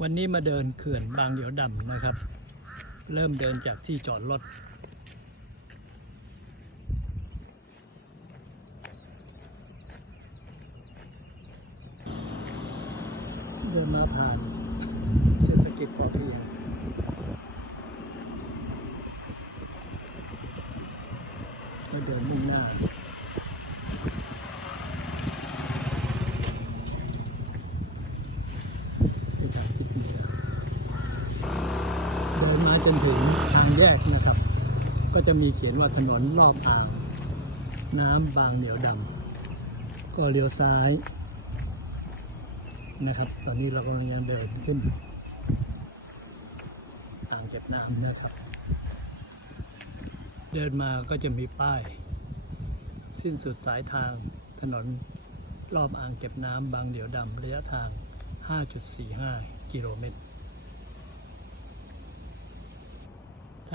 วันนี้มาเดินเขื่อนบางเหลียวดำนะครับ เริ่มเดินจากที่จอดรถเดินมาผ่านเศรษฐกิจพอเพียงก็เดินมุ่งหน้า ไปจากที่ที่แล้วเดิ นถึงทางแยกนะครับ ก็จะมีเขียนว่าถนนรอบอ่างน้ำบางเหนียวดำก็เลี้ยวซ้ายนะครับ ตอนนี้เรากำลังเดินขึ้นอ่างเก็บน้ำนะครับ เดินมาก็จะมีป้าย สิ้นสุดสายทางถนนรอบอ่างเก็บน้ำบางเหนียวดำระยะทาง 5.45 กิโลเมตร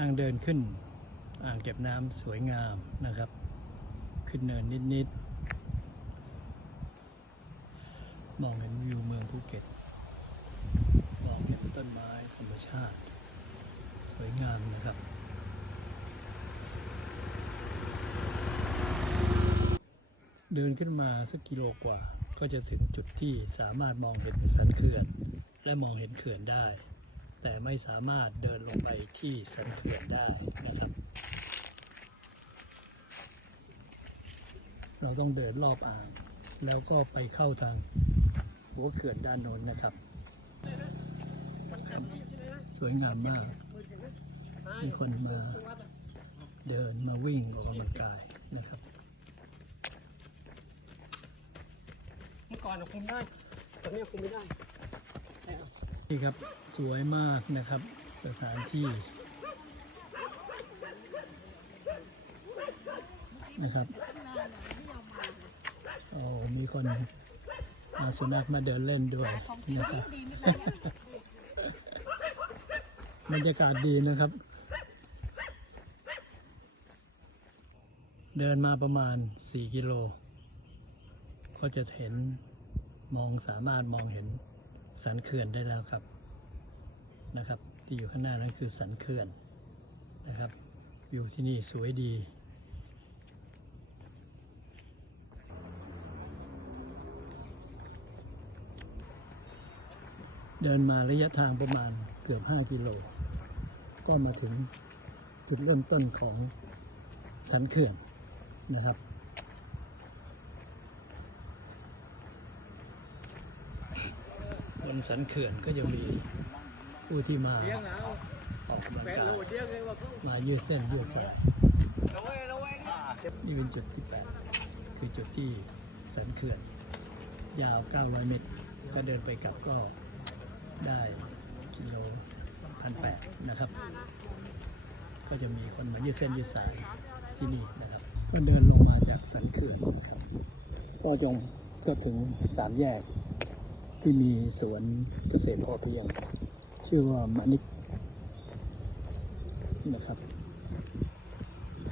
ทางเดินขึ้นอ่างเก็บน้ำสวยงามนะครับ ขึ้นเนินนิดๆ มองเห็นวิวเมืองภูเก็ต มองเห็นต้นไม้ธรรมชาติ สวยงามนะครับ เดินขึ้นมาสักกิโลกว่าก็จะถึงจุดที่สามารถมองเห็นสันเขื่อน และมองเห็นเขื่อนได้ แต่ไม่สามารถเดินลงไปที่สันเขื่อนได้นะครับ เราต้องเดินรอบอ่าง แล้วก็ไปเข้าทางหัวเขื่อนด้านโน้นนะครับ สวยงามมาก มีคนมาเดินมาวิ่งออกกำลังกายนะครับเมื่อก่อนเราคุมได้ตอนนี้คุมไม่ได้ นี่ครับสวยมากนะครับสถานที่นะครับโอ้มีคนเอาสุนัขมาเดินเล่นด้วยนะครับบรรยากาศดีนะครับ เดินมาประมาณ 4 กิโล ก็จะเห็นมองสามารถมองเห็น สันเขื่อนได้แล้วครับนะครับ ที่อยู่ข้างหน้านั้นคือสันเขื่อนนะครับอยู่ที่นี่สวยดีเดินมาระยะทางประมาณเกือบ 5 กิโล ก็มาถึงจุดเริ่มต้นของสันเขื่อนนะครับ นสันเขื่อนก็จะมีผู้ที่มาเลี้ยงแล้วออกกำลังกายเลี้ยงเลยว่าเขามายืดเส้นยืดสายนี่เป็นจุดที่ 8 คือจุดที่สันเขื่อน ยาว 900 เมตร ก็เดินไปกลับก็ได้กิโลพันแปดนะครับ ก็จะมีคนมายืดเส้นยืดสายที่นี่นะครับ ก็เดินลงมาจากสันเขื่อนครับ ก็จงก็ถึงสามแยก ที่มีสวนเกษตรพอเพียง ชื่อว่ามานิกนะครับ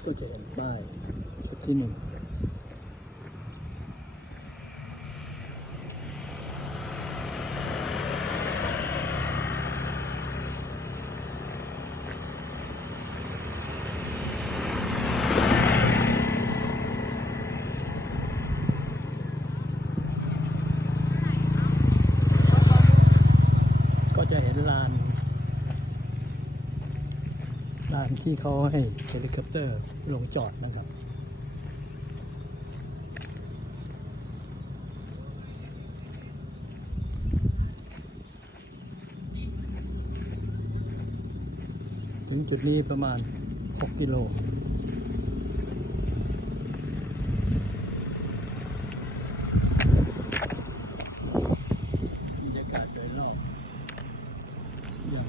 ก็จะเห็นป้ายสักที่หนึ่งานที่เขาให้เฮลิคอปเตอร์ลงจอดนะครับ ถึงจุดนี้ประมาณ 6 กิโลบรรยากาศโดยรอบอย่าง